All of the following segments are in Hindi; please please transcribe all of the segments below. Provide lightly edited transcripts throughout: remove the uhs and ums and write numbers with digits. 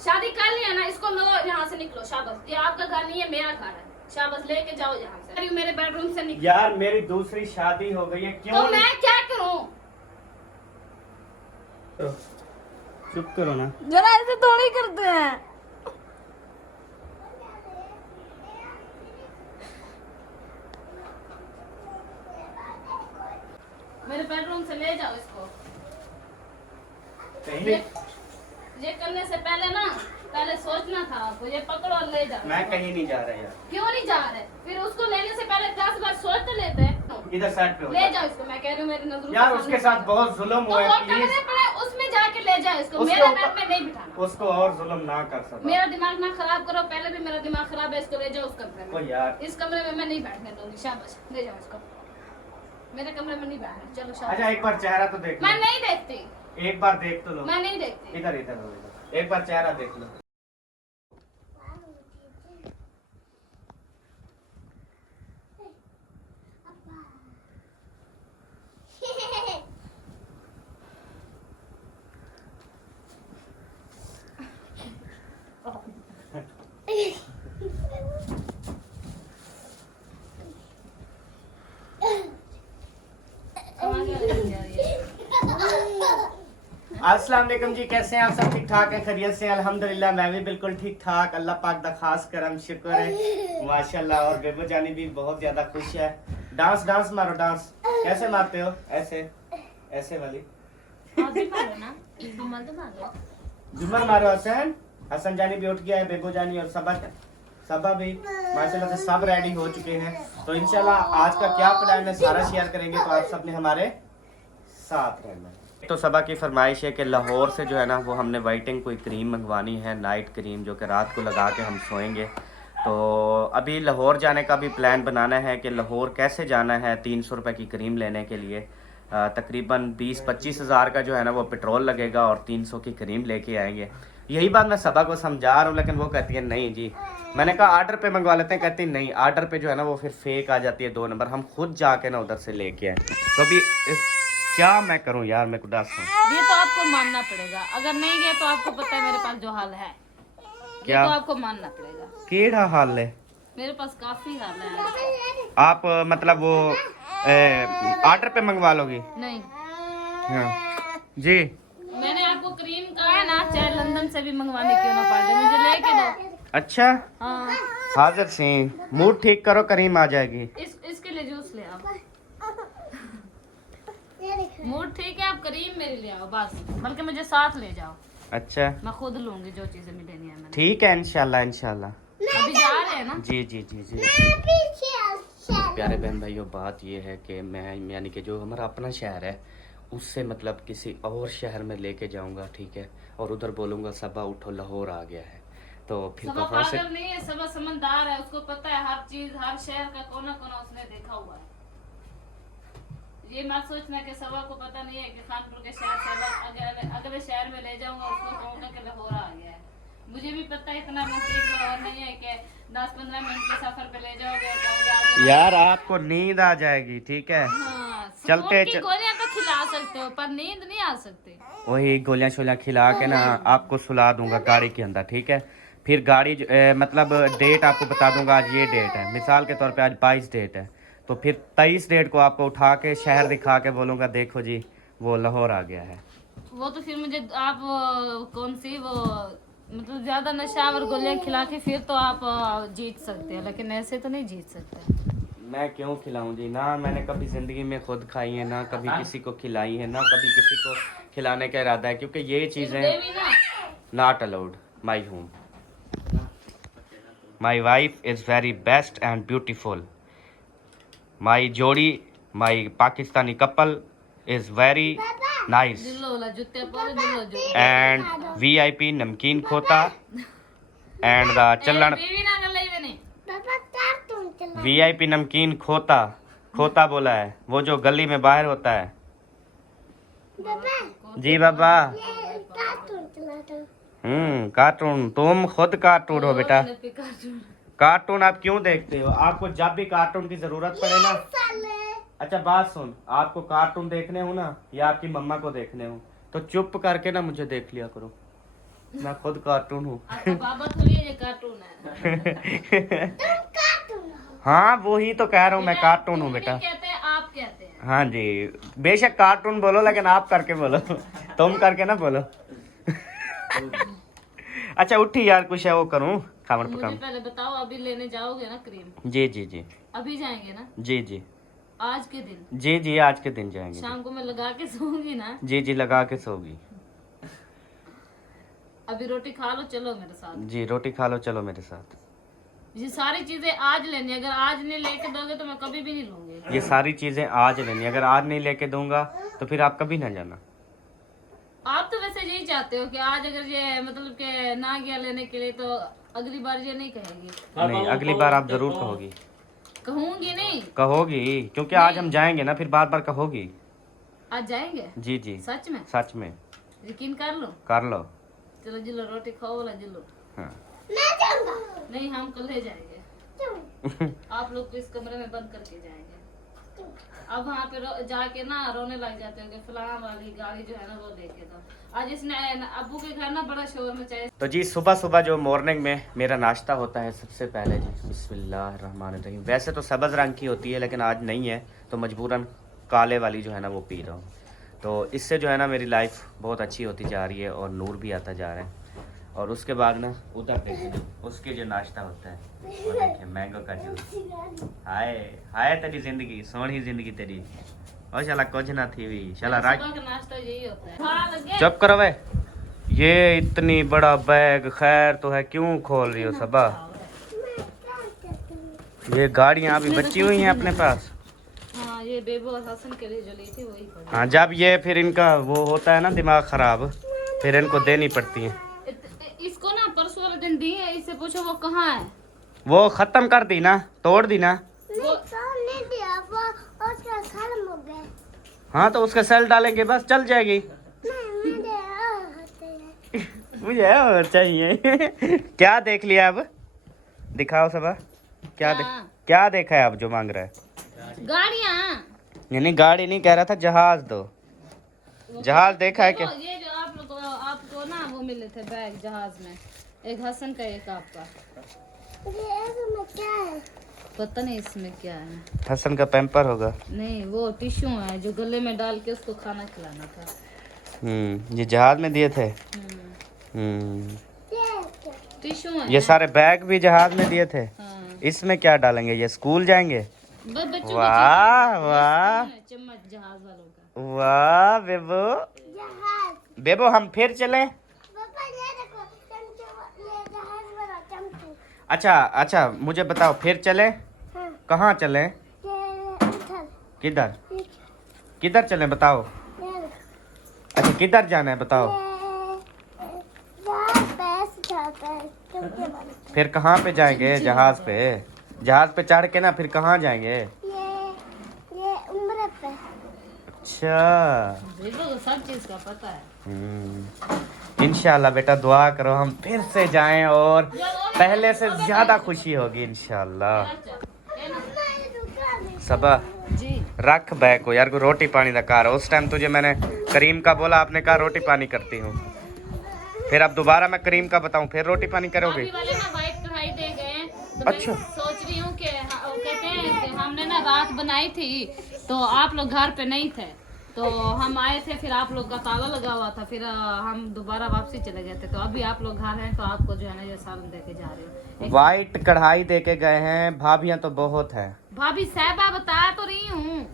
शादी कर लिया ना, इसको लो यहाँ से निकलो, शाबाश। ये आपका घर नहीं है, मेरा घर है, शाबाश लेके जाओ यहाँ से। मेरे बेडरूम से निकलो। यार मेरी दूसरी शादी हो गई है, क्यों? तो मैं क्या करूँ? चुप करो ना। जरा ऐसे थोड़ी करते हैं। मेरे बेडरूम से ले जाओ इसको। कहीं ये करने से पहले ना, पहले सोचना था आपको। ये पकड़ो और ले जाओ। मैं कहीं नहीं जा रहा यार। क्यों नहीं जा रहे? फिर उसको लेने से पहले 10 बार सोच तो लेते हैं। इधर साइड पे हो ले जाओ इसको, मैं कह रही हूँ मेरी नजरों यार। उसके साथ बहुत जुल्म तो हुआ वो है, प्लीज कमरे पर है, उसमें जाके ले जाओ इसको। उसके मेरे ऊपर- बेड में नहीं बिठाना। उसको और जुल्म ना कर सकता। मेरा दिमाग ना खराब करो, पहले भी मेरा दिमाग खराब है। इसको ले जाओ उस कमरे ओ में। यार इस कमरे में मैं नहीं बैठने दूंगी, शाबाश ले जाओ इसको। मेरे कमरे में नहीं बैठना, चलो शाबाश। अच्छा एक बार चेहरा तो देख मैं लो। नहीं देखती, एक बार देख तो लो। मैं नहीं देखती। इधर इधर हो, इधर। एक बार चेहरा देख लो। अस्सलाम वालेकुम जी, कैसे हैं आप सब? ठीक ठाक है, खैरियत से? अल्हम्दुलिल्लाह मैं भी बिल्कुल ठीक ठाक। अल्लाह पाक दा खास करम शुक्र है माशाल्लाह। और बेबो जानी भी बहुत ज्यादा खुश है। डांस डांस मारो, डांस कैसे मारते हो? ऐसे ऐसे वाली आप भी मारो ना, कमल तो मारो। झूमर मारो। हसन हसन जानी भी उठ गया है, बेबो जानी और सबा भी माशाल्लाह से सब रेडी हो चुके हैं। तो इंशाल्लाह आज का क्या प्लान है सारा शेयर करेंगे, तो आप सबने हमारे साथ रहना। तो सबा की फरमाइश है कि लाहौर से जो है ना वो हमने वाइटिंग कोई क्रीम मंगवानी है, नाइट क्रीम, जो कि रात को लगा के हम सोएंगे। तो अभी लाहौर जाने का भी प्लान बनाना है कि लाहौर कैसे जाना है। 300 रुपये की क्रीम लेने के लिए तकरीबन 20-25 हज़ार का जो है ना वो पेट्रोल लगेगा और 300 की क्रीम लेके आएंगे। यही बात मैं सबा को समझा रहा हूँ, लेकिन वो कहती है नहीं जी। मैंने कहा आर्डर पे मंगवा लेते हैं, कहती नहीं आर्डर पे जो है ना वो फिर फेक आ जाती है 2 नंबर। हम खुद जाके ना उधर से लेके आए। तो अभी क्या मैं करूं यार, मैं उदास हूं। ये तो आपको मानना पड़ेगा, अगर नहीं गया तो आपको पता है मेरे पास जो हाल है। क्या? ये तो आपको मानना पड़ेगा। केड़ा हाल है? मेरे पास काफी हाल है। आप मतलब वो आर्डर पे मंगवा लोगी? नहीं, हाँ जी। मैंने आपको क्रीम कहा है ना, चाहे लंदन से भी मंगवाने क्यों ना पड़ जाए, मुझे लेके दो। अच्छा हाँ, हाजिर सिंह, मूड ठीक करो, करीम आ जाएगी। इसके लिए जूस ले आओ। मूड ठीक है, आप करीम मेरे ले आओ बस, बल्कि मुझे साथ ले जाओ। अच्छा मैं खुद लूंगी जो चीजें मिलेंगी हमें। ठीक है, इंशाल्लाह इंशाल्लाह। अभी जा रहे हैं ना? जी जी जी जी। प्यारे बहन भाइयों, बात ये है कि मैं यानी कि जो हमारा अपना शहर है उससे मतलब किसी और शहर में लेके जाऊंगा, ठीक है। और उधर बोलूंगा सबा उठो लाहौर आ गया है, तो फिर सबा वहाँ से पागल नहीं है, सबा समझदार है, उसको पता है हर चीज, हर शहर का कोना कोना उसने देखा हुआ है। ये मत सोचना कि सबा को पता नहीं है कि खानपुर के शहर से अगले शहर में ले जाऊंगा उसको कहूंगा कि लाहौर आ गया है। मुझे भी पता है इतना नजदीक लाहौर नहीं है कि 10-15 मिनट के सफर पे ले जाओगे और कहोगे यार आपको नींद आ जाएगी, ठीक है। हाँ, चलते की गोलियां तो खिला सकते हो पर नींद नहीं आ सकती। वही गोलियां शोलियां खिला के ना आपको सुला दूंगा गाड़ी के अंदर, ठीक है। फिर गाड़ी मतलब डेट आपको बता दूंगा, आज ये डेट है, मिसाल के तौर पे आज 22 डेट है, तो फिर 23 डेट को आपको उठा के शहर दिखा के बोलूँगा देखो जी वो लाहौर आ गया है। वो तो फिर मुझे आप कौन सी वो मतलब ज्यादा नशा और गोलियां खिला के फिर तो आप जीत सकते हैं, लेकिन ऐसे तो नहीं जीत सकते। मैं क्यों खिलाऊं जी? ना मैंने कभी ज़िंदगी में खुद खाई है, ना कभी किसी को खिलाई है, ना कभी किसी को खिलाने का इरादा है, क्योंकि ये चीज़ें not allowed my home. My wife is very best and beautiful. My जोड़ी, my Pakistani couple is very nice and VIP नमकीन खोता एंड द चलन VIP नमकीन खोता। खोता बोला है वो जो गली में बाहर होता है। जी बाबा। कार्टून, तुम खुद कार्टून हो बेटा। कार्टून आप क्यों देखते हो? आपको जब भी कार्टून की जरूरत पड़े ना, अच्छा बात सुन, आपको कार्टून देखने हो ना या आपकी मम्मा को देखने हो तो चुप करके ना मुझे देख लिया करो। मैं खुद कार्टून हूँ। आपका बाबा थोड़ी है, ये कार्टून है। हाँ वही तो कह रहा हूँ, मैं कार्टून हूँ तुम बेटा। नहीं कहते हैं, आप कहते हैं। हाँ जी, बेशक कार्टून बोलो लेकिन आप करके बोलो, तुम करके ना बोलो। अच्छा उठी यार, कुछ है वो करूँ खावन मुझे पकाऊं। पहले बताओ, अभी लेने जाओगे ना क्रीम? जी जी जी अभी जाएंगे ना? जी जी आज के दिन जी जी, आज के दिन जाएंगे। शाम को मैं लगा के सोऊंगी ना? जी जी, लगा के सोगी। अभी रोटी खा लो, चलो मेरे साथ। जी रोटी खा लो, चलो मेरे साथ। ये सारी चीजें आज लेनी, अगर आज नहीं लेके दोगे तो मैं कभी भी नहीं लूंगी। ये सारी चीजें आज लेनी, अगर आज नहीं लेके दूंगा तो फिर आप कभी ना जाना। आप तो वैसे यही चाहते हो कि आज अगर ये मतलब के ना गया लेने के लिए तो अगली बार ये नहीं कहेगी। नहीं, अगली बार आप जरूर कहोगी। कहूंगी नहीं, कहोगी, क्योंकि आज हम जाएंगे ना, फिर बार बार कहोगी। आज जाएंगे जी जी, सच में? सच में। यकीन कर लो। कर लो। चलो जिलो, रोटी खाओ वाला जिलो। हाँ। नहीं, हम कल ले जाएंगे। आप लोग को इस कमरे में बंद करके जाएंगे। अब वहाँ पे जाके ना रोने लग जाते हो, फलाना वाली गाड़ी जो है ना वो लेके दो। आज इसने अब्बू के घर ना बड़ा शोर मचाया। तो जी सुबह सुबह जो मॉर्निंग में मेरा नाश्ता होता है, सबसे पहले जी बिस्मिल्लाहिर्रहमानिर्रहीम। वैसे तो सब्ज़ रंग की होती है लेकिन आज नहीं है, तो मजबूरन काले वाली जो है ना वो पी रहा हूँ। तो इससे जो है ना मेरी लाइफ बहुत अच्छी होती जा रही है और नूर भी आता जा रहा है। और उसके बाद ना उधर देखिए उसके जो नाश्ता होता है वो देखिए, मैंगो का जूस। हाय हाय तेरी जिंदगी, सोहनी जिंदगी तेरी। और शाला कुछ ना थी भी शाला राज। सुबह का नाश्ता यही होता है। हाँ, लगे? चुप करो वे, ये इतनी बड़ा बैग खैर तो है, क्यों खोल रही हो सबा? ये गाड़ियाँ अभी बची हुई हैं अपने पास। हाँ, ये बेबो और हसन के लिए जो ली थी वही पड़ी। हाँ, जब ये फिर इनका वो होता है ना दिमाग खराब, फिर इनको देनी पड़ती है। इसको ना परसों वाले दिन दी है, इससे पूछो वो कहाँ है। वो खत्म कर दी ना, तोड़ दी ना। वो नहीं दिया, वो उसका खत्म हो गया। हाँ तो उसका सेल डालेंगे बस चल जाएगी। नहीं मुझे और होते हैं। मुझे और चाहिए। क्या देख लिया अब, दिखाओ सबा। क्या देखा है अब जो मांग रहा है? गाड़ियाँ। यानी गाड़ी नहीं कह रहा था, जहाज दो। जहाज देखा है क्या? ये जो आप लोग आपको ना वो मिले थे बैग जहाज में, एक हसन का एक आपका। ये इसमें क्या है? पता नहीं इसमें क्या है। हसन का पैम्पर होगा। नहीं, वो टिश्यू है जो गले में डाल के उसको खाना खिलाना था। ये जहाज में दिए थे। हम्म, ये क्या? टिश्यू है। ये सारे बैग भी जहाज में दिए थे। हाँ। इसमें क्या डालेंगे? ये स्कूल जाएंगे? बस बच्चों वाह वाह चम्मच जहाज वालों का। वाह बेबो। जहाज। बेबो हम फिर चलें? पापा ये देखो, चमचे, ये जहाज वाला चमचे। अच्छा अच्छा, मुझे बताओ फिर चलें? हाँ, कहाँ चलें? ये इधर, किधर ये किधर चलें बताओ? देखो। अच्छा किधर जाना है बताओ? जहाज पैसे जाता है, चमचे वाला। फिर कहाँ पे जाएंगे? जहाज पे। जहाज पे चढ़ के ना फिर कहाँ जाएंगे? ये उम्र पे। अच्छा देखो तो सब चीज का पता है। इंशाल्लाह बेटा दुआ करो हम फिर से जाएं और पहले से ज्यादा खुशी होगी इंशाल्लाह। सबा जी रख बैग को यार, को रोटी पानी का कार। उस टाइम तुझे मैंने करीम का बोला, आपने कहा रोटी पानी करती हूँ। फिर अब दोबारा मैं करीम का बताऊँ, फिर रोटी पानी करोगे? अभी वाले ना व्हाइट कढ़ाई दे गए, तो अच्छा। मैं सोच रही हूँ कि वो कहते हैं कि हमने ना रात बनाई थी तो आप लोग घर पे नहीं थे, तो हम आए थे, फिर आप लोग का ताला लगा हुआ था, फिर हम दोबारा वापसी चले गए थे। तो अभी आप लोग घर हैं तो आपको जो है ना ये सालन दे के जा रहे हो। वाइट कढ़ाई दे के गए हैं, भाभियाँ तो बहुत है। भाभी साहबा बता तो रही हूँ,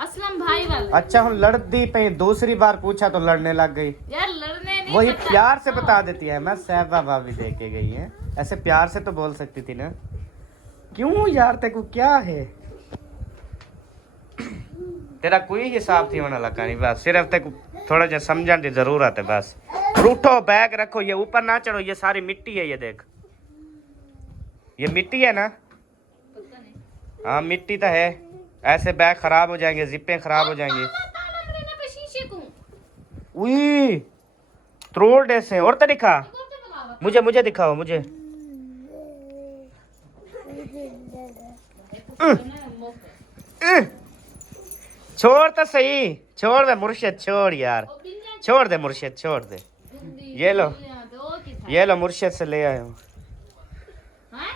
असलम भाई वाले। अच्छा हम लड़ती पे दूसरी बार पूछा तो लड़ने लग गई। यार लड़ने नहीं, वही पता- प्यार से बता देती है, मैं सहबा भाभी दे के गई है, ऐसे प्यार से तो बोल सकती थी ना। क्यों यार तेको क्या है? तेरा कोई हिसाब थी होना लगा नहीं, बस सिर्फ तेको थोड़ा जा समझने की जरूरत है बस। रूठो बैग रखो, ये ऊपर ना चढ़ो, ये सारी मिट्टी है, ये देख ये मिट्टी है ना। पता नहीं। हाँ मिट्टी तो है, ऐसे बैग खराब हो जाएंगे, जिप्पे खराब हो जाएंगी। ताला मरने पे शीशे को उई त्रोड़ ऐसे और तो दिखा कौन से बुलावा? मुझे दिखाओ मुझे। छोड़ तो सही, छोड़ दे मुर्शिद, छोड़ यार, छोड़ दे मुर्शिद, छोड़ दे। ये लो। ओ मिठाई। ये लो मुर्शिद से ले आया हूँ। हाँ?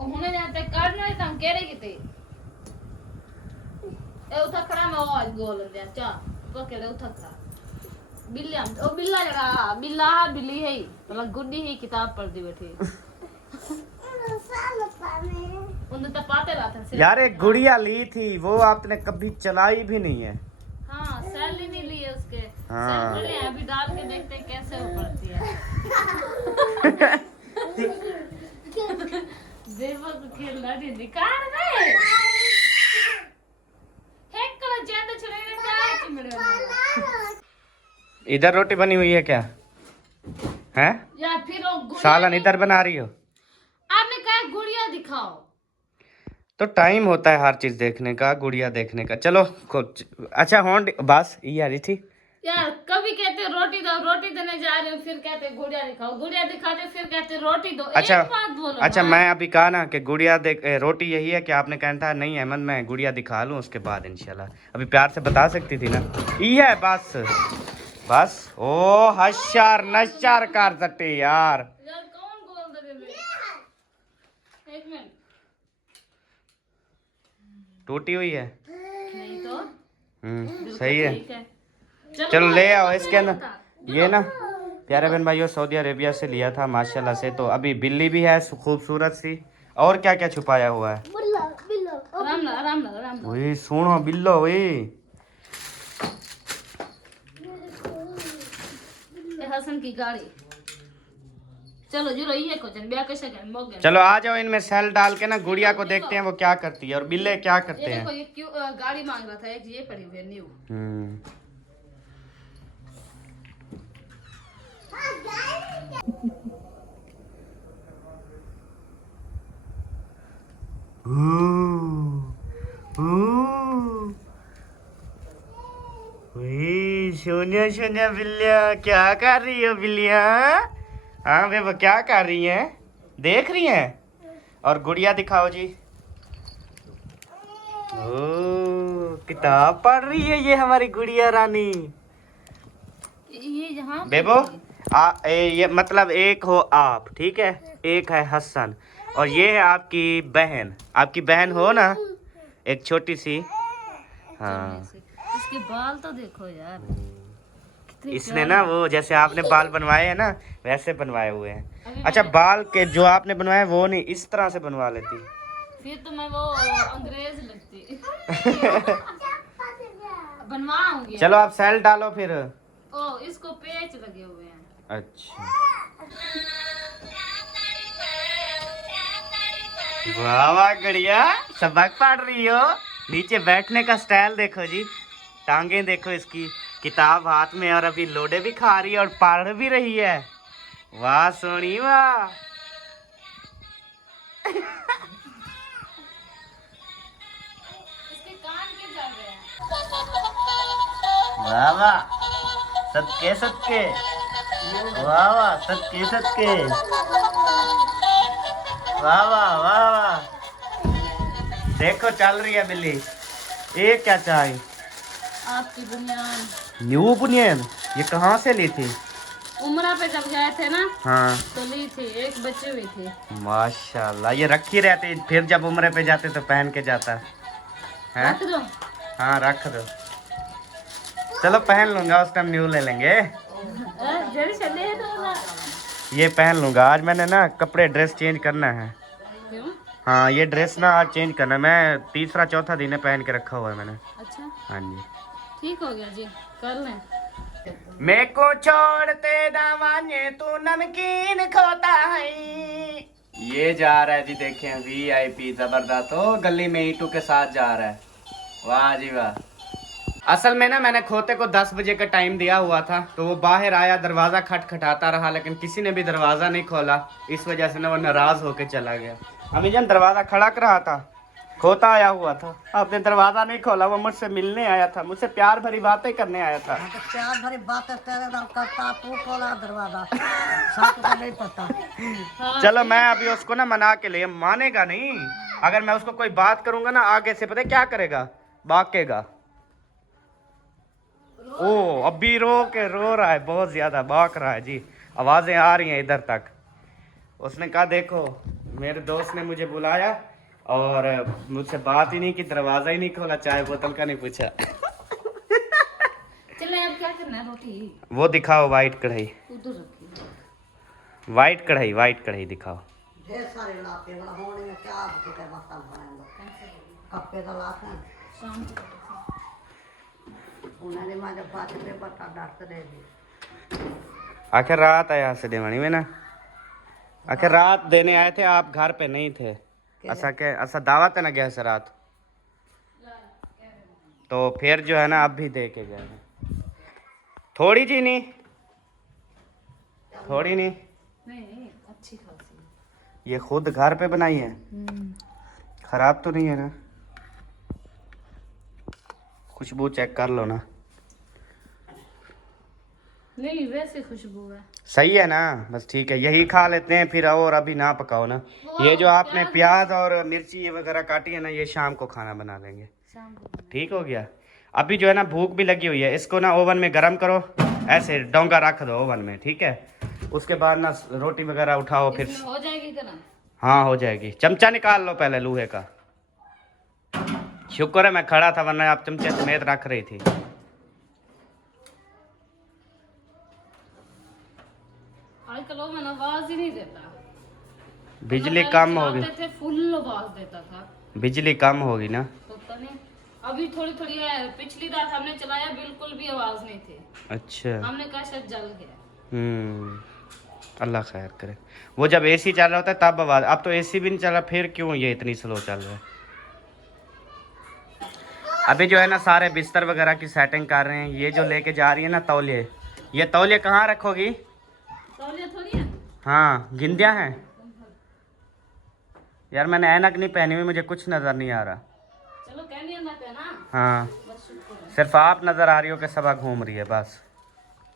हुने जाते कर नहीं तम कह रही किते ए उठा खड़ा मैं आज गोल दे चा को केड़े उठा खड़ा बिल्ला ओ बिल्ला जड़ा बिल्ली है मतलब गुड्डी है किताब पढ़ दी बैठी उन्हें तो पाते रहते हैं यार एक गुड़िया ली थी, वो आपने कभी चलाई भी नहीं है। हाँ सेल ही नहीं लिए उसके। हाँ। सेल पड़े हैं, अभी डाल के देखते हैं कैसे वो पड़ती है। देवा को खेल लड़ी निकाल दे हेक करो ज्यादा छड़े ने जाए चिमड़े। इधर रोटी बनी हुई है क्या? हैं? या फिर वो गुड़िया सालन इधर बना रही हो? आपने कहा गुड़िया दिखाओ तो टाइम होता है हर चीज देखने का, गुड़िया देखने का। चलो अच्छा होंड बस ये आ रही थी यार। कभी कहते रोटी दो, रोटी देने जा रहे हो, फिर कहते गुड़िया दिखाओ, गुड़िया दिखाते फिर कहते रोटी दो। अच्छा एक बात बोलो अच्छा, ना। मैं अभी कहा ना कि गुड़िया देख रोटी यही है कि आपने कहना था नहीं अहमद मैं गुड़िया दिखा लूं उसके बाद इंशाल्लाह। अभी प्यार से बता सकती थी ना ये है बस बस। ओ हशार नशार कर सकते यार। यार कौन बोल दे एक मिनट टूटी हुई है नहीं तो सही है। ठीक है चलो ले आओ इसके अंदर। ये ना प्यारे बहन भाइयों सऊदी अरेबिया से लिया था माशाल्लाह से। तो अभी बिल्ली भी है खूबसूरत सी, और क्या क्या छुपाया हुआ है। आराम वही सुनो बिल्लो वही हसन की गाड़ी। चलो जो रही है कुछ ब्याह कैसे कर मोग गए। चलो आ जाओ, इनमें सेल डाल के ना गुड़िया को देखते हैं वो क्या करती है और बिल्ले क्या ये करते देखो हैं। ये क्यों गाड़ी मांग रहा था, एक ये पड़ी हुई है न्यू। सोनिया सोनिया बिल्लिया क्या कर रही हो बिल्लिया? हाँ वे वो क्या कर रही हैं? देख रही हैं? और गुड़िया दिखाओ जी। ओ किताब पढ़ रही है ये हमारी गुड़िया रानी। ये जहाँ बेबो ये मतलब एक हो आप, ठीक है, एक है हसन और ये है आपकी बहन। आपकी बहन हो ना एक छोटी सी। हाँ इसके बाल तो देखो यार कितने इसने ना वो जैसे आपने बाल बनवाए हैं ना वैसे बनवाए हुए हैं। अभी अच्छा बाल के जो आपने बनवाए वो नहीं इस तरह से बनवा लेती। फिर तो मैं वो अंग्रेज लगती बनवाऊंगी। चलो आप सेल डालो फिर। ओ इसको पेच लगे हुए हैं। अच्छा वाह वाह गुड़िया सबक पढ़ रही हो। नीचे बैठने का स्टाइल देखो जी, टांगे देखो इसकी, किताब हाथ में और अभी लोडे भी खा रही है और पढ़ भी रही है। वाह सोनी वाह। इसके कान के जा गए हैं। वाह वाह सबके सबके वाह वाह सबके सबके वाह वाह वाह वाह। देखो चल रही है बिल्ली। ये क्या चाहिए? आपकी बुनियाद न्यू बुनियन ये कहाँ से ली थी? उमरा पे जब गए थे ना हाँ तो ली थी, एक बची हुई थी। माशाल्लाह ये रखी रहती, फिर जब उम्र पे जाते तो पहन के जाता है। रख दो। हाँ रख दो। चलो पहन लूंगा उस टाइम न्यू ले लेंगे। जल्दी चले तो ना। ये पहन लूंगा आज। मैंने ना कपड़े ड्रेस चेंज करना है। क्यों? हाँ ये ड्रेस ना आज चेंज करना है। मैं तीसरा चौथा दिन है पहन के रखा हुआ है मैंने। अच्छा हाँ जी ठीक हो गया जी, कर लें। मेरे को छोड़ते दावाने तू नमकीन खोता है। ये जा रहा है जी, देखें VIP जबरदस्त हो, गली में ईटू के साथ जा रहा है। वाह जी वाह। असल में ना मैंने खोते को 10 बजे का टाइम दिया हुआ था तो वो बाहर आया, दरवाजा खटखटाता रहा लेकिन किसी ने भी दरवाजा नहीं खोला। इस वजह से ना वो नाराज होके चला गया। अमीजान दरवाजा खड़क रहा था, खोता आया हुआ था, आपने दरवाजा नहीं खोला। वो मुझसे मिलने आया था, मुझसे प्यार भरी बातें करने आया था। प्यार भरी बातें तेरे नाम करता, तू खोला दरवाजा, साथ का नहीं पता। चलो मैं अभी उसको ना मना के लिए, मानेगा नहीं। अगर मैं उसको कोई बात करूंगा ना आगे से पता है क्या करेगा, भागेगा। ओ अभी रो रहा है, बहुत ज्यादा बाक रहा है जी, आवाजें आ रही हैं इधर तक। उसने कहा देखो मेरे दोस्त ने मुझे बुलाया और मुझसे बात ही नहीं की, दरवाजा ही नहीं खोला, चाय बोतल का नहीं पूछा। चले अब क्या करना है, रोटी वो दिखाओ वाइट कढ़ाई, उधर रखी। वाइट कढ़ाई दिखाओ। ढेर सारे लाते हैं होने में क्या आपके क्या बर्तन बनाएंगे कप्पे तो लाते हैं शाम को उन्होंने मारे पास पे बता डांट दे दी आखिर रात आया से देवानी में ना, आखिर रात देने आए थे, आप घर पे नहीं थे। ऐसा दावत है ना गया से रात, तो फिर जो है ना अब भी दे के गए हैं। थोड़ी जी नहीं, थोड़ी नहीं, नहीं अच्छी खासी। ये खुद घर पे बनाई है, खराब तो नहीं है ना? खुशबू चेक कर लो ना। नहीं वैसे खुशबू है, सही है ना? बस ठीक है, यही खा लेते हैं फिर, और अभी ना पकाओ ना। ये जो आपने प्याज और मिर्ची ये वगैरह काटी है ना, ये शाम को खाना बना लेंगे। शाम को ठीक हो गया। अभी जो है ना भूख भी लगी हुई है, इसको ना ओवन में गर्म करो, ऐसे डोंगा रख दो ओवन में, ठीक है? उसके बाद ना रोटी वगैरह उठाओ फिर। हो जाएगी क्या ना? हाँ हो जाएगी। चमचा निकाल लो पहले लोहे का। शुक्र है मैं खड़ा था, वरना आप चमचे समेत रख रही थी। आजकल ओवन आवाज ही नहीं देता, बिजली कम होगी, थे फुल आवाज देता था। बिजली कम होगी ना। पता नहीं, अभी थोड़ी थोड़ी है। पिछली रात हमने चलाया बिल्कुल भी आवाज नहीं थी, अच्छा। हमने कहा शायद जल गया। अल्लाह खैर करे। वो जब एसी चल रहा होता है तब आवाज, अब तो एसी भी नहीं चल रहा, फिर क्यों ये इतनी स्लो चल रहा है? अभी जो है ना सारे बिस्तर वगैरह की सेटिंग कर रहे हैं। ये जो लेके जा रही है ना तौलिए, ये तौलिए कहाँ रखोगी? तौलिया थोड़ी है। हाँ गिंदिया हैं यार, मैंने ऐनक नहीं पहनी हुई, मुझे कुछ नजर नहीं आ रहा। चलो कहनी है ना कहना, हाँ बस शुक्र है। सिर्फ आप नजर आ रही हो कि सबा घूम रही है बस।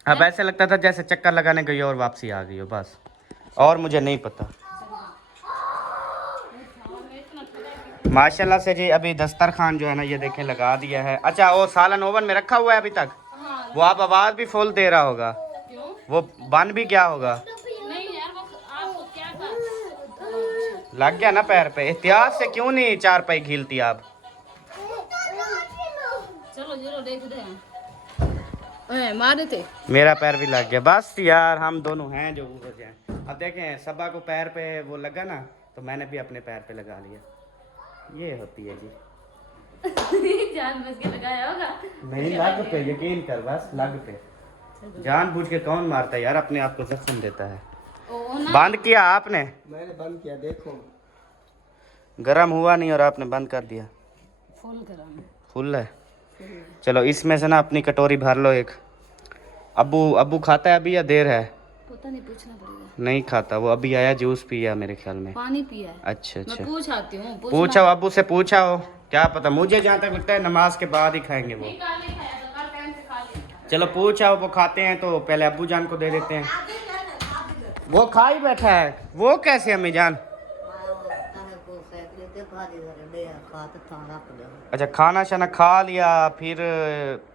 अब ऐसे लगता था जैसे चक्कर लगाने गई हो और वापसी आ गई हो बस, और मुझे नहीं पता। माशाल्लाह से जी अभी दस्तरखान जो है ना ये देखें लगा दिया है। अच्छा वो सालन ओवन में रखा हुआ है अभी तक, हाँ, वो आप आवाज भी फुल दे रहा होगा, क्यों? वो बन भी गया होगा। नहीं यार वो आपको क्या था? लग गया ना पैर पे? एहतियात से क्यों नहीं चार पाई घीलती आप? चलो जरूर देख दे, मारे थे। मेरा पैर भी लग गया। बस यार हम दोनों हैं जो हो जाए। अब देखें सबा को पैर पे वो लगा ना, तो मैंने भी अपने पैर पे लगा लिया। ये होती है जी। जान बच के लगाया होगा। नहीं लग पे, यकीन कर, बस लग पे। जानबूझ के कौन मारता है यार, अपने आप को जख्म देता है। ओ ना, बंद किया आपने? मैंने बंद किया, देखो गरम हुआ नहीं और आपने बंद कर दिया। फुल गरम है। फुल है। चलो इसमें से ना अपनी कटोरी भर लो एक। अब्बू खाता है अभी या देर है? पता नहीं, पूछना पड़ेगा। नहीं खाता वो, अभी आया जूस पिया मेरे ख्याल में। पानी पिया है। अच्छा मैं अच्छा, पूछ आती हूँ। पूछो अब्बू से, पूछा हो क्या पता, मुझे जहाँ तक लगता है नमाज के बाद ही खाएंगे वो। चलो पूछा हो, वो खाते हैं तो पहले अब्बू जान को दे देते हैं। वो खा ही बैठा है, वो कैसे अम्मी जान? अच्छा खाना शाना खा लिया फिर?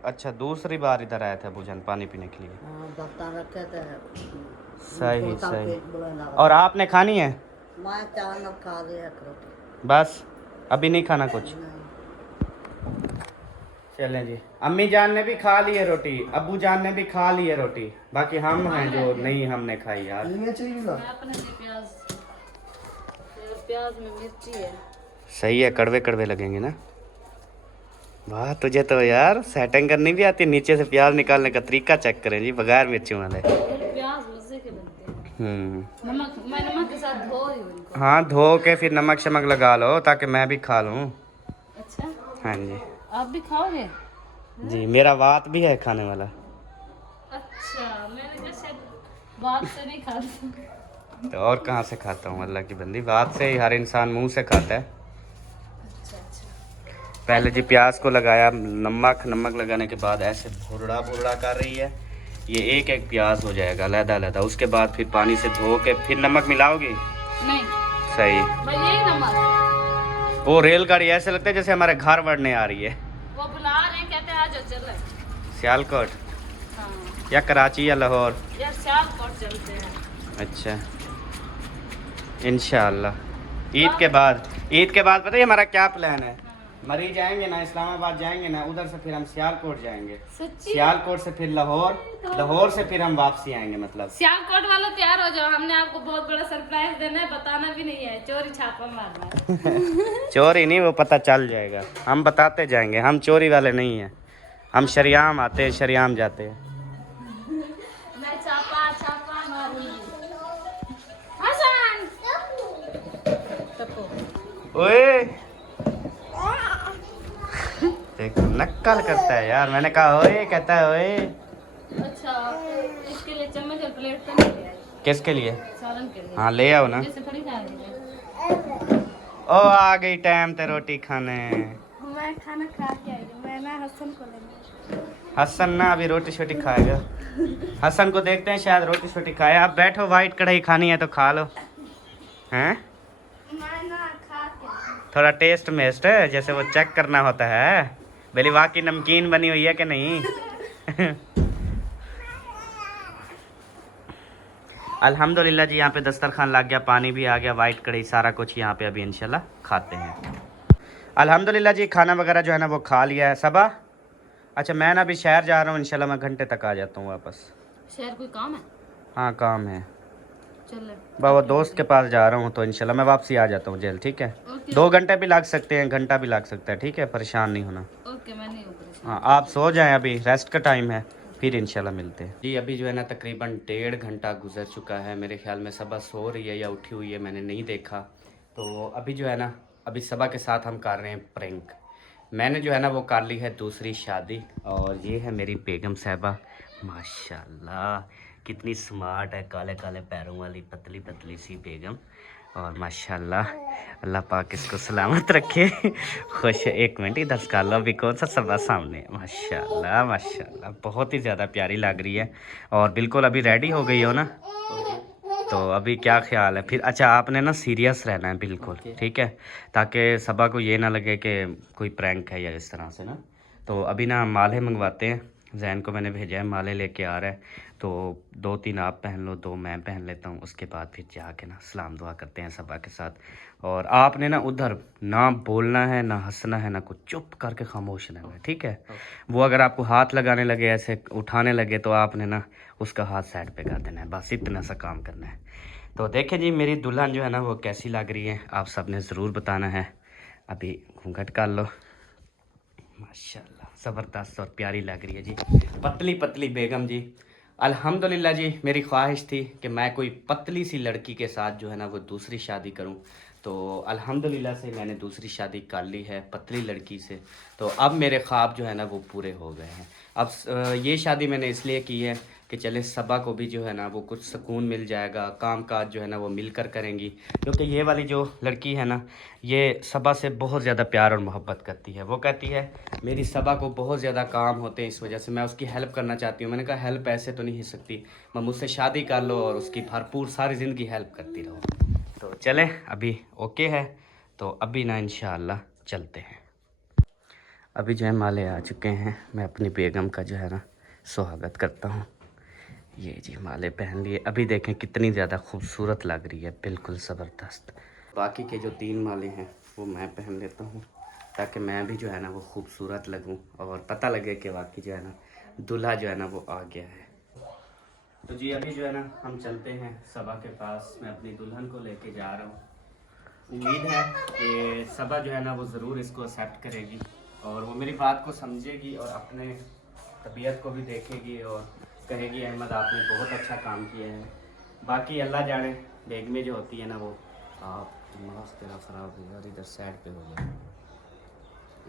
अच्छा दूसरी बार इधर आया था अब्बू जान पानी पीने के लिए। बर्तन रखे थे सही सही। और आपने खानी है? मैं चावल खा लिया रोटी बस अभी नहीं खाना कुछ? चलें जी, अम्मी जान ने भी खा ली है रोटी, अब्बू जान ने भी खा ली है रोटी, बाकी हम हैं जो नहीं हमने खाई यार। ये चाहिए ना, अपने लिए प्याज में मिर्ची है। सही है, कड़वे कड़वे लगेंगे ना। वाह तुझे तो यार सेटिंग करनी भी आती है। नीचे से प्याज निकालने का तरीका चेक करें जी, बगैर मिर्ची वाले। प्याज मजे के बनते हैं। नमक, मैं नमक के साथ धो रही हूँ इनको। हाँ धो के फिर नमक शमक लगा लो ताकि मैं भी खा लूँ। अच्छा हाँ जी आप भी खाओगे? जी, मेरा बात भी है खाने वाला। अच्छा मैंने कहा शायद बात से नहीं खाता। तो और कहाँ से खाता हूँ अल्लाह की बंदी, बात से ही हर इंसान मुंह से खाता है। अच्छा अच्छा। पहले जी प्याज को लगाया नमक लगाने के बाद ऐसे भुरड़ा कर रही है। ये एक एक प्याज हो जाएगा अलग-अलग। उसके बाद फिर पानी से धो के फिर नमक मिलाओगी? नहीं सही। भाई यही नमक। वो रेलगाड़ी ऐसे लगता है जैसे हमारे घर बढ़ने आ रही है। वो बुला रहे हैं, कहते हैं आ जाओ चल। सियालकोट हाँ या कराची या लाहौर? यार सियालकोट चलते हैं। अच्छा इंशाल्लाह ईद के बाद पता है हमारा क्या प्लान है? मरी जाएंगे ना, इस्लामाबाद जाएंगे ना, उधर से फिर हम सियालकोट जाएंगे, सच्ची? सियालकोट से फिर लाहौर से फिर हम वापसी आएंगे। मतलब सियालकोट वालों तैयार हो जाओ, हमने आपको बहुत बड़ा सरप्राइज देना है, बताना भी नहीं है, चोरी छापा मारना है। चोरी नहीं, वो पता चल जाएगा, हम बताते जाएंगे, हम चोरी वाले नहीं हैं, हम शरियाम आते हैं, शरियाम जाते हैं। मैं छापा मारूंगी। हसन तको ओए देखो नक्कल करता है यार, मैंने कहा ओए कहता है ओए। अच्छा इसके लिए चम्मच और प्लेट तो नहीं ले आई? किसके लिए? सालन के लिए। हाँ ले आओ ना। जैसे थोड़ी खा रही है। ओ आ गई टाइम ते रोटी खाने। मैं खाना खा के आई हूँ, मैं ना हसन को लेने। हसन ना अभी रोटी छोटी खाएगा। हसन को देखते हैं, शायद रोटी छोटी खाए। आप बैठो, वाइट कढ़ाई खानी है तो खा लो। हैं मैं ना खा के आई हूँ। थोड़ा टेस्ट मेस्ट है, जैसे वो चेक करना होता है भले वाकई नमकीन बनी हुई है कि नहीं। अल्हम्दुलिल्लाह जी, यहाँ पे दस्तरखान लग गया, पानी भी आ गया, वाइट कढ़ाई, सारा कुछ यहाँ पे अभी इंशाल्लाह खाते हैं। अल्हम्दुलिल्लाह जी, खाना वगैरह जो है ना वो खा लिया है। सबा अच्छा मैं ना अभी शहर जा रहा हूँ, इंशाल्लाह मैं घंटे तक आ जाता हूँ वापस। शहर कोई काम है? हाँ काम है, चल बाबा दोस्त के पास जा रहा हूँ, तो इंशाल्लाह मैं वापसी आ जाता हूँ जल्द, ठीक है? ओके 2 घंटे भी लग सकते हैं, घंटा भी लग सकता है, ठीक है? परेशान नहीं होना। ओके मैं नहीं हूँ परेशान। हाँ आप सो जाएं, अभी रेस्ट का टाइम है, फिर इंशाल्लाह मिलते हैं जी। अभी जो है ना तकरीबन 1.5 घंटा गुजर चुका है, मेरे ख्याल में सबा सो रही है या उठी हुई है, मैंने नहीं देखा। तो अभी जो है ना, अभी सबा के साथ हम कर रहे हैं प्रैंक। मैंने जो है ना वो कर ली है दूसरी शादी, और ये है मेरी बेगम साहबा, माशाल्लाह कितनी स्मार्ट है, काले काले पैरों वाली पतली पतली सी बेगम, और माशाल्लाह अल्लाह पाक इसको सलामत रखे। खुश है। 1 मिनट इधर से कर लो, अभी कौन सा सबा सामने, माशाल्लाह माशाल्लाह बहुत ही ज़्यादा प्यारी लग रही है। और बिल्कुल अभी रेडी हो गई हो ना, तो अभी क्या ख्याल है फिर? अच्छा आपने ना सीरियस रहना है बिल्कुल, ठीक है, ताकि सबा को ये ना लगे कि कोई प्रैंक है या इस तरह से ना। तो अभी ना माले मंगवाते हैं, जैन को मैंने भेजा है, माले लेके आ रहा है, तो 2-3 आप पहन लो, 2 मैं पहन लेता हूँ, उसके बाद फिर जाके ना सलाम दुआ करते हैं सबा के साथ। और आपने ना उधर ना बोलना है, ना हंसना है, ना कुछ, चुप करके खामोश रहना है, ठीक है? वो अगर आपको हाथ लगाने लगे, ऐसे उठाने लगे, तो आपने ना उसका हाथ साइड पे कर देना है, बस इतना सा काम करना है। तो देखें जी मेरी दुल्हन जो है ना वो कैसी लग रही है, आप सब ने ज़रूर बताना है। अभी घूंघट कर लो, माशाल्लाह ज़बरदस्त और प्यारी लग रही है जी, पतली पतली बेगम जी। अल्हम्दुलिल्लाह जी, मेरी ख्वाहिश थी कि मैं कोई पतली सी लड़की के साथ जो है ना वो दूसरी शादी करूं, तो अल्हम्दुलिल्लाह से मैंने दूसरी शादी कर ली है पतली लड़की से। तो अब मेरे ख्वाब जो है ना वो पूरे हो गए हैं। अब ये शादी मैंने इसलिए की है कि चले सबा को भी जो है ना वो कुछ सुकून मिल जाएगा, काम काज जो है ना वो मिलकर करेंगी, क्योंकि ये वाली जो लड़की है ना ये सबा से बहुत ज़्यादा प्यार और मोहब्बत करती है। वो कहती है मेरी सबा को बहुत ज़्यादा काम होते हैं, इस वजह से मैं उसकी हेल्प करना चाहती हूँ। मैंने कहा हेल्प ऐसे तो नहीं हो सकती, मैं मुझसे शादी कर लो और उसकी भरपूर सारी ज़िंदगी हेल्प करती रहो। तो चले अभी ओके है, तो अभी ना इंशाअल्लाह चलते हैं। अभी जो है माले आ चुके हैं, मैं अपनी बेगम का जो है ना स्वागत करता हूँ। ये जी माले पहन लिए, अभी देखें कितनी ज़्यादा खूबसूरत लग रही है, बिल्कुल ज़बरदस्त। बाकी के जो 3 माले हैं वो मैं पहन लेता हूँ, ताकि मैं भी जो है ना वो खूबसूरत लगूँ और पता लगे कि वाकई जो है ना दूल्हा जो है ना वो आ गया है। तो जी अभी जो है ना हम चलते हैं सबा के पास, मैं अपनी दुल्हन को लेके जा रहा हूँ। उम्मीद है कि सबा जो है ना वो ज़रूर इसको एक्सेप्ट करेगी और वो मेरी बात को समझेगी और अपने तबीयत को भी देखेगी और कहेगी अहमद आपने बहुत अच्छा काम किया है। बाकी अल्लाह जाने, बेगमें जो होती है ना वो, आप दिमाग तेरा ख़राब हो गया, इधर साइड पे हो गया,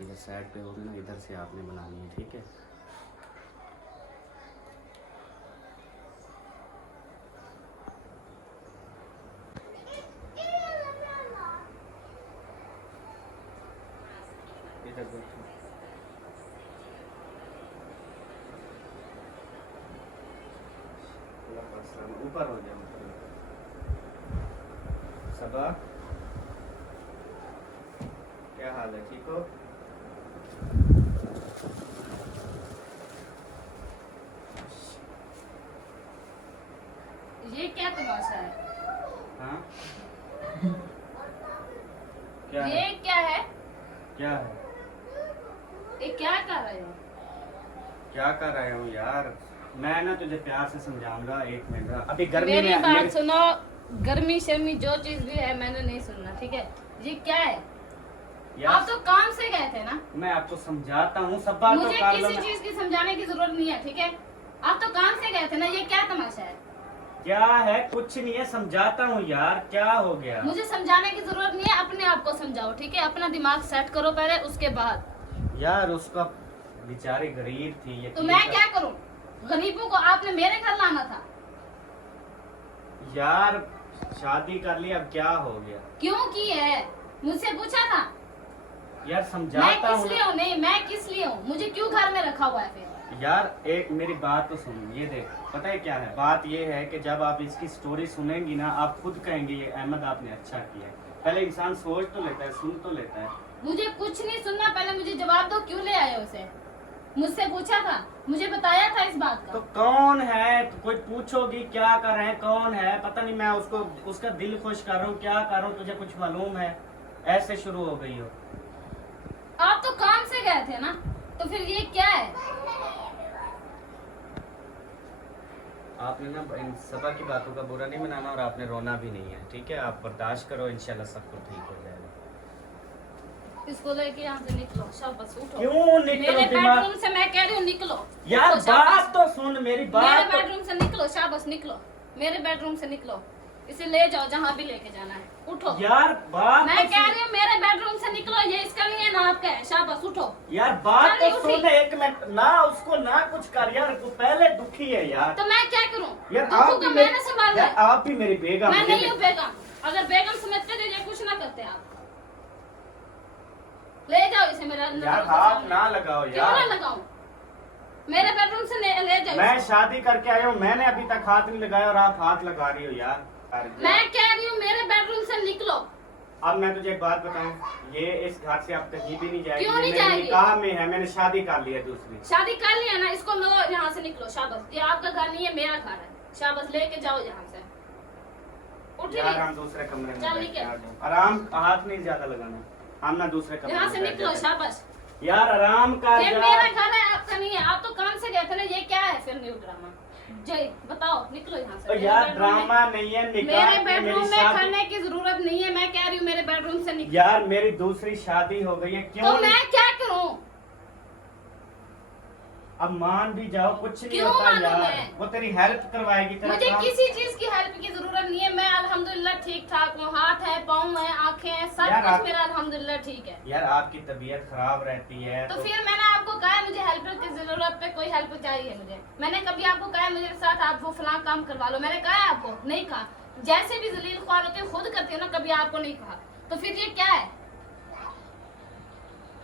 इधर साइड पे हो गया ना, इधर से आपने बनानी है, ठीक है? इधर देखो, ऊपर हो जाए, सबा क्या हाल है, ठीक हो? ये क्या तमाशा है? हाँ क्या ये है? क्या है? क्या है? ये क्या कर रहे हो? क्या कर रहे हो यार? मैं ना तुझे प्यार से समझाऊंगा, एक मिनट। अभी गर्मी मेरी में बात सुनो, गर्मी शर्मी जो चीज भी है मैंने नहीं सुनना, ठीक है? ये क्या है? यार आप तो काम से गए थे ना? मैं आपको समझाता हूँ, सब बात तो मुझे कर लो। किसी चीज की समझाने की जरूरत नहीं है, ठीक है? आप तो काम से गए थे ना, ये क्या तमाशा है? क्या है? कुछ नहीं है, समझाता हूँ यार। क्या हो गया? मुझे समझाने की जरूरत नहीं है, अपने आप को समझाओ, ठीक है? अपना दिमाग सेट करो पहले, उसके बाद। यार उसका बेचारी गरीब थी, ये तो मैं क्या करूं? गरीबों को आपने मेरे घर लाना था। यार शादी कर ली, अब क्या हो गया? क्यों की है? मुझसे पूछा था? यार मैं समझाता किस हूँ लिए हूँ? नहीं, मैं किस लिए हूँ? मुझे क्यों घर में रखा हुआ है फिर? यार। एक मेरी बात तो सुन, ये देख, पता है क्या है बात? ये है कि जब आप इसकी स्टोरी सुनेंगी ना, आप खुद कहेंगे ये अहमद आपने अच्छा किया है। पहले इंसान सोच तो लेता है, सुन तो लेता है। मुझे कुछ नहीं सुनना, पहले मुझे जवाब दो, क्यों ले आए उसे? मुझसे पूछा था, मुझे बताया था इस बात तो का। कौन है? तो कोई पूछोगी क्या कर रहे हैं, कौन है? पता नहीं, मैं उसको उसका दिल खुश कर रहा हूँ, क्या कर रहा हूँ, तुझे कुछ मालूम है? ऐसे शुरू हो गई हो। आप तो काम से गए थे ना, तो फिर ये क्या है? आपने ना इन सबा की बातों का बुरा नहीं मनाना, और आपने रोना भी नहीं है, ठीक है? आप बर्दाश्त करो, इंशाल्लाह सब कुछ ठीक हो जाएगा। इसको लेके यहाँ से निकलो, शाबाश, उठो। क्यों निकलो? मेरे दिमाग बेडरूम से मैं कह रही हूँ निकलो। यार उठो, शाबाश। बात तो सुन, मेरी मेरे बात तो। बेडरूम से निकलो, शाबाश, निकलो। मेरे बेडरूम से निकलो, इसे ले जाओ जहाँ भी लेके जाना है, उठो। यार बात मैं तो कह सुन। रही हूँ मेरे बेडरूम से निकलो, ये इसका नहीं है ना आपका है, शाबाश, उठो। यार बात चल, तो उठी। सुन, एक मिनट ना, उसको ना कुछ कर यार, तू पहले दुखी है यार। तो मैं क्या करूँ? यार दुखों आप को भी मैंने संभालना यार है। आप भी मेरी बेगम मैं है। नहीं हूँ बेगम। अगर बेगम समझते तो ये कुछ ना करते आप। ले जाओ इसे मेरे अंदर। यार हाथ ना लगाओ क्यों ना यार। लगाऊं? मेरे बेडरूम से ले जाओ मैं इसे। शादी करके आया हूँ, मैंने अभी तक हाथ नहीं लगाया और आप हाथ लगा रही हो यार। मैं कह रही हूँ मेरे बेडरूम से निकलो। अब मैं तुझे एक बात बताऊं, ये इस घर से अब कहीं भी नहीं जाएगी। क्यों नहीं ये मेरे जाएगी? निकाह में है, मैंने शादी कर ली है दूसरी। शादी कर लिया ना, इसको लो यहाँ से निकलो, शाबाश। ये आपका घर नहीं है, मेरा घर है, शाबाश, लेके जाओ यहाँ से। उठिए, यार हम दूसरे कमरे में चल बैठते निकल। हैं, आ जाओ। आराम, हाथ नहीं ज्यादा लगाना, हम ना दूसरे कमरे यहाँ में से बैठ निकलो, जाते हैं। शाबाश। यार आराम कर ये जा। मेरा घर है, आपका नहीं है। आप तो काम से गए थे ना, ये क्या है फिर न्यू ड्रामा? जय बताओ, निकलो यहाँ से। तो मेरे यार बेडरूम में- ड्रामा नहीं है, निकाह मेरे की बेडरूम मेरी में शादी। करने की जरूरत नहीं है, मैं कह रही हूँ मेरे बेडरूम से निकलो। यार मेरी दूसरी शादी हो गई है, क्यों तो नहीं? मैं क्या करूँ? अब मान भी जाओ, कुछ नहीं क्यों होता मानूं यार। मैं? वो तेरी हेल्प करवाएगी, तेरा मुझे काम। किसी चीज की हेल्प की जरूरत नहीं है। मैं अल्हम्दुलिल्लाह ठीक ठाक हूँ, हाथ है, पाँव है, आंखें हैं, सब यार कुछ आप- मेरा अल्हम्दुलिल्लाह ठीक है। यार आपकी तबीयत खराब रहती है तो फिर मैंने आपको कहा है मुझे हेल्प की जरूरत पे कोई हेल्प चाहिए मुझे। मैंने कभी आपको कहा है मेरे साथ आप वो फलां काम करवा लो? मैंने कहा है आपको? नहीं कहा। जैसे भी जलील ख्वार होते हो खुद करते हो ना, कभी आपको नहीं कहा। तो फिर ये क्या है?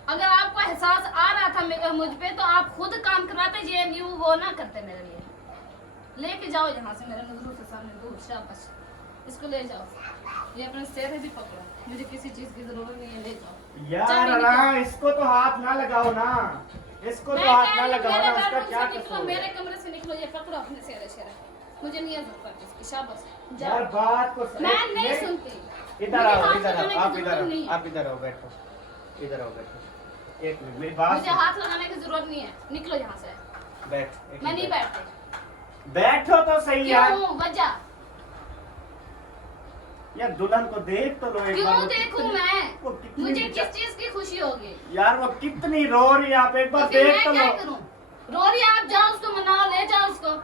अगर आपको एहसास आ रहा था मुझ पे तो आप खुद काम करवाते, ये न्यू वो ना करते मेरे लिए। लेके जाओ यहाँ से मेरे नजरों से सामने दूर, शाबाश। इसको ले जाओ, ये अपने सेहत भी पकड़ो, मुझे किसी चीज की जरूरत नहीं है, ले जाओ। यार चाबी ना, निकालो। इसको तो हाथ ना लगाओ ना, इसको मैं तो हाथ कह ना रही हूँ लगाओ मेरे ना, उसका बेडरूम क्या से निकलो, कसूर मेरे है? कमरे से निकलो, ये पकड़ो अपने सेहरे शेरे। मुझे नहीं है जरूरत इसकी, शाबाश, यार जाओ। बात को मैं नहीं सुनती। इधर मुझे आओ, हाथ इधर लगाने आओ, की आप इधर जरूरत नहीं आओ, है। आप इधर आओ, बैठो, इधर आओ, बैठो। एक मिनट मेरी बात मुझे हाथ लगाने की जरूरत नहीं है, निकलो यहाँ से। सुन। बैठ, एक मैं नहीं मिनट बैठती। बैठो तो सही यार। क्यों वजह? यार दुल्हन को देख तो लो एक बार। क्यों वो देखूं कितनी- मैं? वो कितनी मुझे बेचा- किस चीज की खुशी होगी? यार वो कितनी रो रही है, आप एक तो बार फिर देख मैं तो क्या लो। करूं? रो रही है, आप जाओ उसको मनाओ, ले जाओ उसको।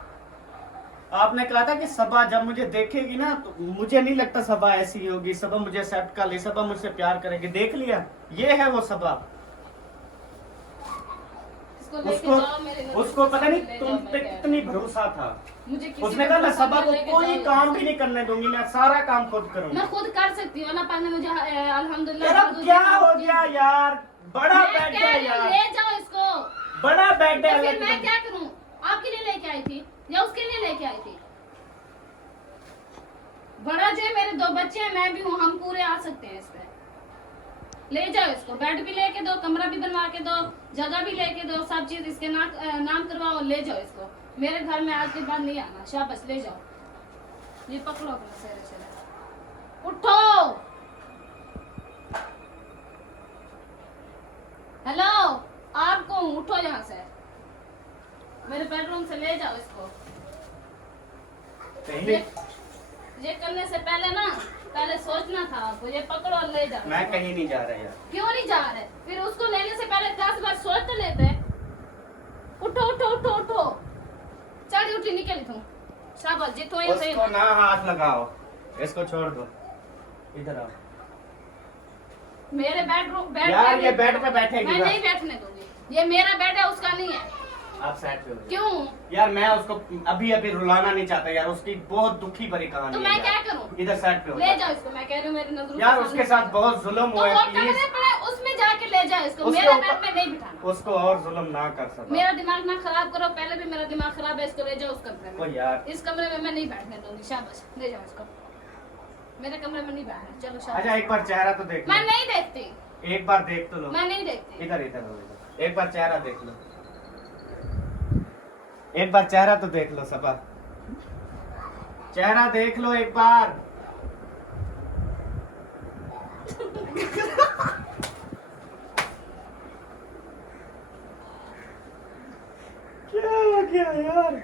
आपने कहा था कि सबा जब मुझे देखेगी ना, तो मुझे नहीं लगता सबा ऐसी होगी। सबा मुझे एक्सेप्ट कर ली, सबा मुझसे प्यार करेगी। देख लिया, ये है वो सबा। इसको लेके उसको जाओ मेरे नजर उसको से पता सामने नहीं ले तुम जाओ, पे मैं कह कितनी रही हूं। भरोसा था। मुझे किसी उसने पे कहा मैं भरोसा सबा को नहीं, लेके कोई जाओ काम यहाँ भी से। नहीं करने दूंगी, मैं सारा काम खुद करूंगी। मैं खुद कर सकती हूँ ना, पहले मुझे अल्हम्दुलिल्लाह। यार अब क्या हो गया यार? बड़ा मैं बेड कह है रही हूँ, यार, ले जाओ इसको। बड़ा बेड तो है। फिर मैं क्या करूं? आपके लिए लेके आई थी या उसके लिए लेके आई थी? बड़ा जो है, मेरे 2 बच्चे हैं, मैं भी हूँ, हम पूरे आ सकते हैं इस पे। ले जाओ इसको, बेड भी लेके दो, कमरा भी बनवा के दो, जगह भी लेके दो, सब चीज इसके नाम करवाओ, ले जाओ इसको। मेरे घर में आज के बाद नहीं आना, शाबाश, ले जाओ। ये पकड़ो अपना शेर शेर। उठो। हेलो, आप कौन? उठो यहाँ से, मेरे बेडरूम से ले जाओ इसको। ये करने से पहले सोचना था आपको। ये पकड़ो और ले जाओ। मैं कहीं नहीं जा रहा यार। क्यों नहीं जा रहे? फिर उसको लेने से पहले 10 बार सोच तो लेते। उठो उठो उठो उठो, चढ़ी उठी निकली तुम। शाबाश जी, तो ये सही। उसको ना हाथ लगाओ, इसको छोड़ दो। इधर आओ। मेरे बेडरूम यार ये बेड पे बैठेगी। मैं नहीं बैठने दूंगी। ये मेरा बेड है, उसका नहीं है। आप साइड पे हो जाओ। क्यों? यार मैं उसको अभी रुलाना नहीं चाहता यार, उसकी बहुत दुखी भरी कहानी तो है मैं यार। क्या करूं? इधर साइड पे हो ले जाओ। जाओ इसको, मैं कह रही हूँ मेरी नजरों यार के उसके सामने। साथ बहुत जुल्म तो हुआ है, वो प्लीज कमरे पर उसमें जाके ले जाओ इसको। उसके मेरे ऊपर- बेड में नहीं बिठाना। उसको और जुल्म ना कर सका। मेरा दिमाग ना खराब करो, पहले भी मेरा दिमाग खराब है। इसको ले जाओ उस कमरे ओ में। यार इस कमरे में मैं नहीं बैठने दूंगी। शाबाश, ले जाओ इसको। मेरे कमरे में नहीं बैठना। चलो शाबाश। अच्छा एक बार चेहरा तो देख लो। मैं नहीं देखती। एक बार देख तो लो। मैं नहीं देखती। इधर इधर हो इधर। एक बार चेहरा देख लो। एक बार चेहरा तो देख लो सबा। चेहरा देख लो एक बार। क्या हो गया यार?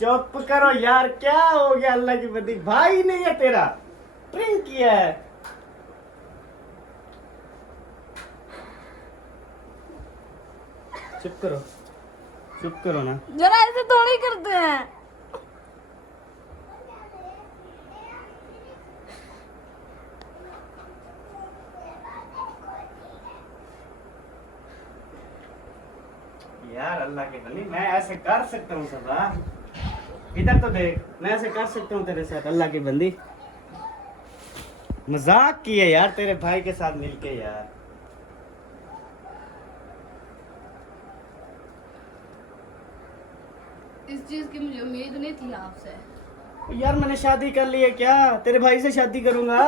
चुप करो यार, क्या हो गया? अल्लाह की बंदी, भाई नहीं है तेरा, प्रिंक किया है। चुप करो ना। जरा ऐसे थोड़ी करते हैं। यार अल्लाह के बंदी, मैं ऐसे कर सकता हूँ सबा? इधर तो देख, मैं ऐसे कर सकता हूँ तेरे साथ? अल्लाह की बंदी, मजाक किए यार तेरे भाई के साथ मिलके यार। इस चीज की मुझे उम्मीद नहीं थी आपसे। यार मैंने शादी कर ली है क्या? तेरे भाई से शादी करूंगा।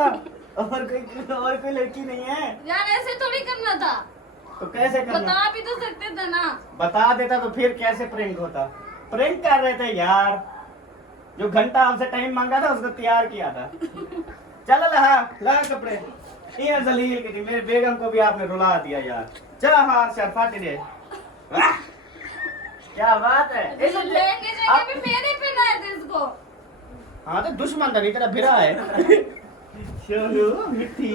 और कोई लड़की नहीं है। यार ऐसे थोड़ी करना था। तो कैसे करना? बता भी तो सकते थे ना। बता देता तो फिर कैसे प्रैंक होता? प्रैंक कर रहे थे यार। जो घंटा आपसे टाइम मांगा था उसको तैयार किया था। चलो लगा कपड़े। ये जलील की थी, मेरे बेगम को भी आपने रुला दिया यार। चल हाँ सर फाट दे। वाह! क्या बात है। तो लेके जाके भी मेरे पे लाए थे इसको। हाँ तो दुश्मन का तरह भिड़ा है। शोनू मिठी,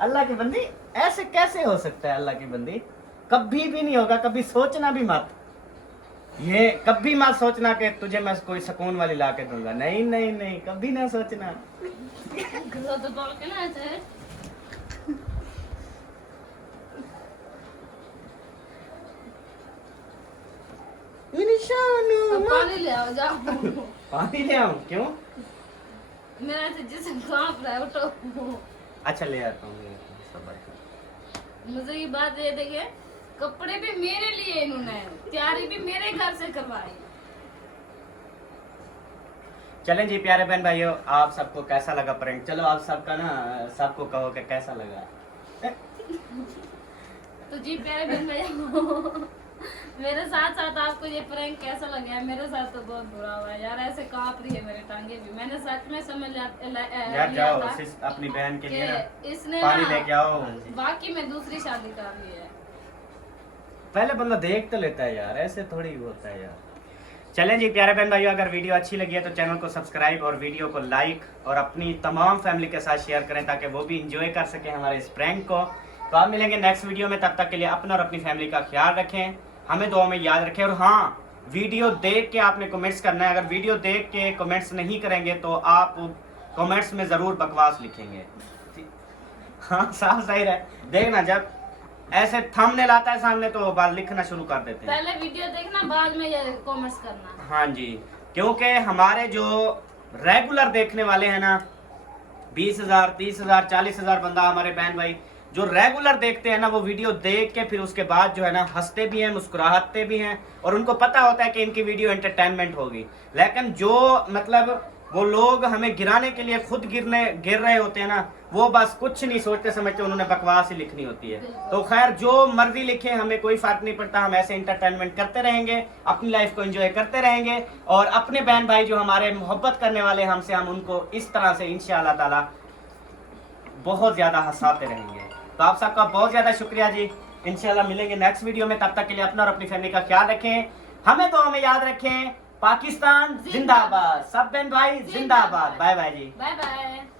अल्लाह की बंदी, ऐसे कैसे हो सकता है? अल्लाह की बंदी, कभी भी नहीं होगा। कभी सोचना भी मत। ये कभी मत सोचना कि तुझे मैं कोई सुकून वाली ला के दूंगा। नहीं नहीं नहीं, कभी ना सोचना। तो बोल के ना ऐसे। अब पानी ले आओ, जाओ। पानी ले आऊं? क्यों? मेरा ऐसे जिस्म कांप रहा है। उठो। अच्छा ले आता हूँ। सब मुझे ये बात ये देखिए, कपड़े भी मेरे लिए इन्होंने, तैयारी भी मेरे घर से करवाई। चलें जी प्यारे बहन भाइयों, आप सबको कैसा लगा प्रैंक? चलो आप सबका ना, सबको कहो कि कैसा लगा। तो जी प्यारे बहन भैया, मेरे साथ साथ आपको ये प्रैंक कैसा लगा है? मेरे साथ तो बहुत बुरा हुआ है यार। ऐसे कांप रही है मेरी टांगे भी। मैंने सच में समझ यार लिया जाओ था अपनी बहन के लिए ना कि इसने पानी ना लेके आओ। बाकी में दूसरी शादी कर ली है। पहले बंदा देख तो लेता है यार, ऐसे थोड़ी होता है यार। चलें जी प्यारे बहन भाइयों, अगर वीडियो अच्छी लगी है तो चैनल को सब्सक्राइब और वीडियो को लाइक और अपनी तमाम फैमिली के साथ शेयर करें ताकि वो भी इंजॉय कर सके हमारे इस प्रैंक को। तो आप मिलेंगे नेक्स्ट वीडियो में, तब तक के लिए अपना और अपनी फैमिली का ख्याल रखें, हमें दुआ में याद रखें। और हाँ, वीडियो देख के आपने कमेंट्स करना है। अगर वीडियो देख के कमेंट्स नहीं करेंगे तो आप कमेंट्स में ज़रूर बकवास लिखेंगे। हाँ साफ सही है। देखना जब ऐसे थंबनेल आता है सामने तो बात लिखना शुरू कर देते हैं। पहले वीडियो देखना, बाद में ये कमेंट्स करना। हाँ जी, क्योंकि हमारे जो रेगुलर देखने वाले हैं ना, 20,000 30,000 40,000 बंदा हमारे बहन भाई जो रेगुलर देखते हैं ना, वो वीडियो देख के फिर उसके बाद जो है ना हंसते भी हैं, मुस्कुराते भी हैं और उनको पता होता है कि इनकी वीडियो एंटरटेनमेंट होगी। लेकिन जो मतलब वो लोग हमें गिराने के लिए खुद गिर रहे होते हैं ना, वो बस कुछ नहीं सोचते समझते, उन्होंने बकवास ही लिखनी होती है। तो खैर जो मर्जी लिखे, हमें कोई फर्क नहीं पड़ता, हम ऐसे इंटरटेनमेंट करते रहेंगे, अपनी लाइफ को एंजॉय करते रहेंगे, और अपने बहन भाई जो हमारे मोहब्बत करने वाले हमसे, हम उनको इस तरह से इंशाअल्लाह ताला बहुत ज़्यादा हंसाते रहेंगे। तो आप सबका बहुत ज़्यादा शुक्रिया जी। इंशाल्लाह मिलेंगे नेक्स्ट वीडियो में, तब तक के लिए अपना और अपनी फैमिली का ख्याल रखें, हमें तो हमें याद रखें। पाकिस्तान जिंदाबाद, सब बहन भाई जिंदाबाद। बाय बाय जी। Bye bye.